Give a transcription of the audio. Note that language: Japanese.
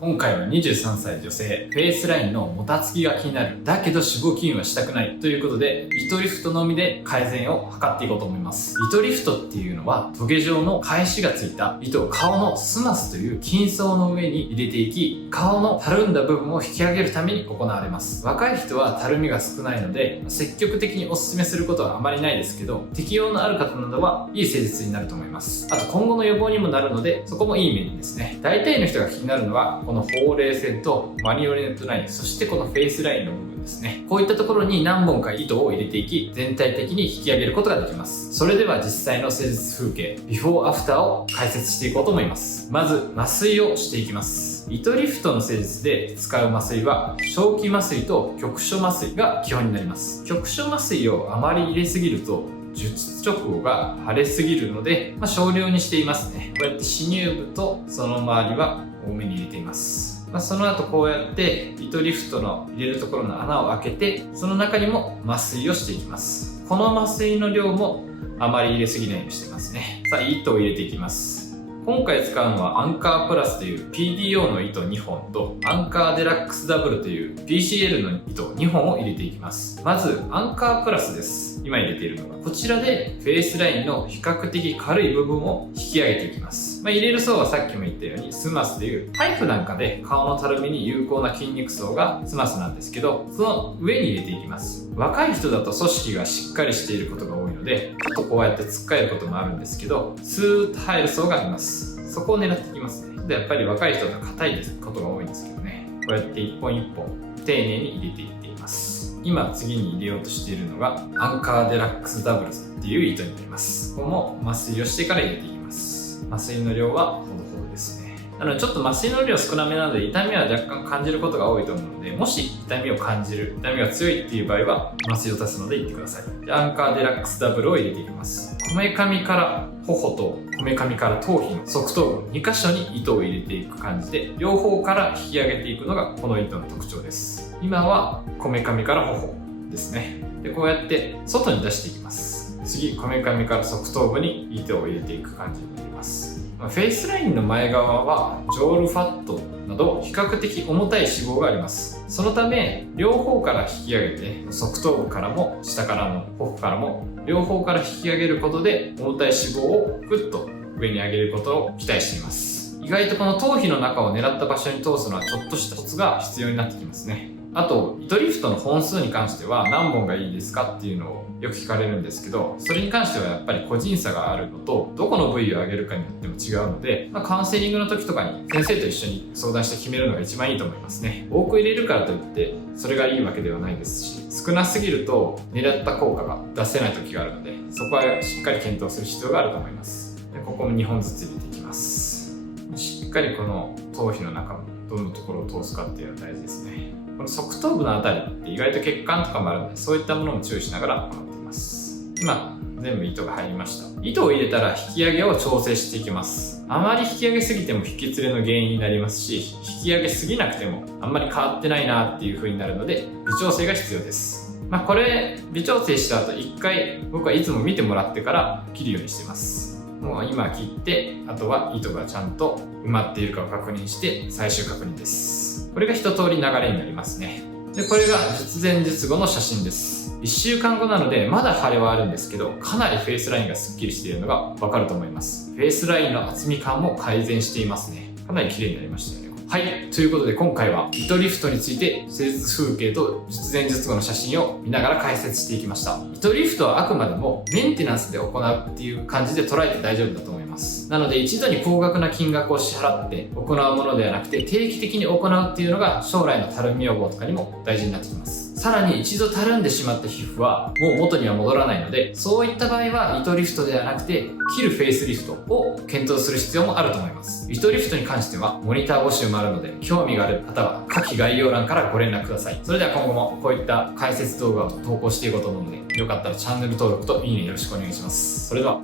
今回は23歳女性、フェイスラインのもたつきが気になる。だけど脂肪筋はしたくない。ということで、糸リフトのみで改善を図っていこうと思います。糸リフトっていうのは、トゲ状の返しがついた糸を顔のスマスという筋層の上に入れていき、顔のたるんだ部分を引き上げるために行われます。若い人はたるみが少ないので、積極的にお勧めすることはあまりないですけど、適用のある方などはいい施術になると思います。あと今後の予防にもなるので、そこもいい面ですね。大体の人が気になるのは、このほうれい線とマリオネットライン、そしてこのフェイスラインの部分ですね。こういったところに何本か糸を入れていき、全体的に引き上げることができます。それでは実際の施術風景、ビフォーアフターを解説していこうと思います。まず、麻酔をしていきます。糸リフトの施術で使う麻酔は、小気麻酔と局所麻酔が基本になります。局所麻酔をあまり入れすぎると、術直後が腫れすぎるので、少量にしていますね。こうやって歯乳部とその周りは多めに入れています。その後こうやって糸リフトの入れるところの穴を開けて、その中にも麻酔をしていきます。この麻酔の量もあまり入れすぎないようにしてますね。さあ、糸を入れていきます。今回使うのはアンカープラスという PDO の糸2本とアンカーデラックスダブルという PCL の糸2本を入れていきます。まずアンカープラスです。今入れているのがこちらでフェイスラインの比較的軽い部分を引き上げていきます。入れる層はさっきも言ったようにスマスでいうパイプなんかで顔のたるみに有効な筋肉層がスマスなんですけど、その上に入れていきます。若い人だと組織がしっかりしていることが多いので、ちょっとこうやってつっかえることもあるんですけど、スーッと入る層があります。そこを狙っていきますね。でやっぱり若い人だと硬いことが多いんですけどね、こうやって一本一本丁寧に入れていっています。今次に入れようとしているのがアンカーデラックスダブルスっていう糸になります。ここも麻酔をしてから入れていきます。麻酔の量はほどほどですね。なのでちょっと麻酔の量少なめなので痛みは若干感じることが多いと思うので、もし痛みを感じる、痛みが強いっていう場合は麻酔を足すので言ってください。でアンカーデラックスダブルを入れていきます。こめかみから頬とこめかみから頭皮の側頭部2箇所に糸を入れていく感じで、両方から引き上げていくのがこの糸の特徴です。今はこめかみから頬ですね。でこうやって外に出していきます。次、こめかみから側頭部に糸を入れていく感じになります。フェイスラインの前側はジョールファットなど比較的重たい脂肪があります。そのため両方から引き上げて、側頭部からも下からの頬からも両方から引き上げることで重たい脂肪をグッと上に上げることを期待しています。意外とこの頭皮の中を狙った場所に通すのはちょっとしたコツが必要になってきますね。あと糸リフトの本数に関しては何本がいいですかっていうのをよく聞かれるんですけど、それに関してはやっぱり個人差があるのと、どこの部位を上げるかによっても違うので、カウンセリングの時とかに先生と一緒に相談して決めるのが一番いいと思いますね。多く入れるからといってそれがいいわけではないですし、少なすぎると狙った効果が出せない時があるので、そこはしっかり検討する必要があると思います。でここも2本ずつ入れていきます。しっかりこの頭皮の中のどのところを通すかっていうのは大事ですね。この側頭部のあたりって意外と血管とかもあるので、そういったものも注意しながら行っています。今全部糸が入りました。糸を入れたら引き上げを調整していきます。あまり引き上げすぎても引き連れの原因になりますし、引き上げすぎなくてもあんまり変わってないなっていう風になるので、微調整が必要です。これ微調整した後1回僕はいつも見てもらってから切るようにしてます。もう今切って、あとは糸がちゃんと埋まっているかを確認して最終確認です。これが一通り流れになりますね。でこれが術前術後の写真です。1週間後なのでまだ腫れはあるんですけど、かなりフェイスラインがスッキリしているのがわかると思います。フェイスラインの厚み感も改善していますね。かなり綺麗になりましたよね。はい、ということで今回は糸リフトについて施術風景と術前術後の写真を見ながら解説していきました。糸リフトはあくまでもメンテナンスで行うっていう感じで捉えて大丈夫だと思います。なので一度に高額な金額を支払って行うものではなくて、定期的に行うっていうのが将来のたるみ予防とかにも大事になってきます。さらに一度たるんでしまった皮膚はもう元には戻らないので、そういった場合は糸リフトではなくて切るフェイスリフトを検討する必要もあると思います。糸リフトに関してはモニター募集もあるので、興味がある方は下記概要欄からご連絡ください。それでは今後もこういった解説動画を投稿していこうと思うので、よかったらチャンネル登録といいねよろしくお願いします。それでは。